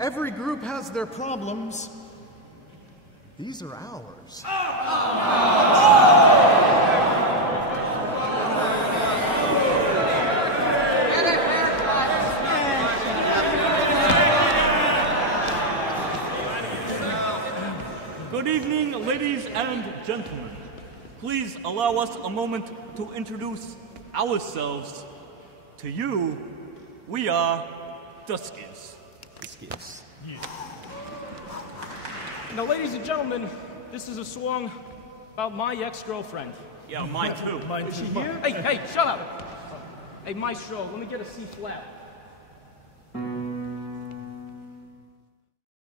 every group has their problems. These are ours. Good evening, ladies and gentlemen. Please allow us a moment to introduce ourselves to you. We are the Skids. Yeah. Now, ladies and gentlemen, this is a song about my ex-girlfriend. Yeah, mine too. Is she here? Hey, shut up. Hey, Maestro, let me get a C flat.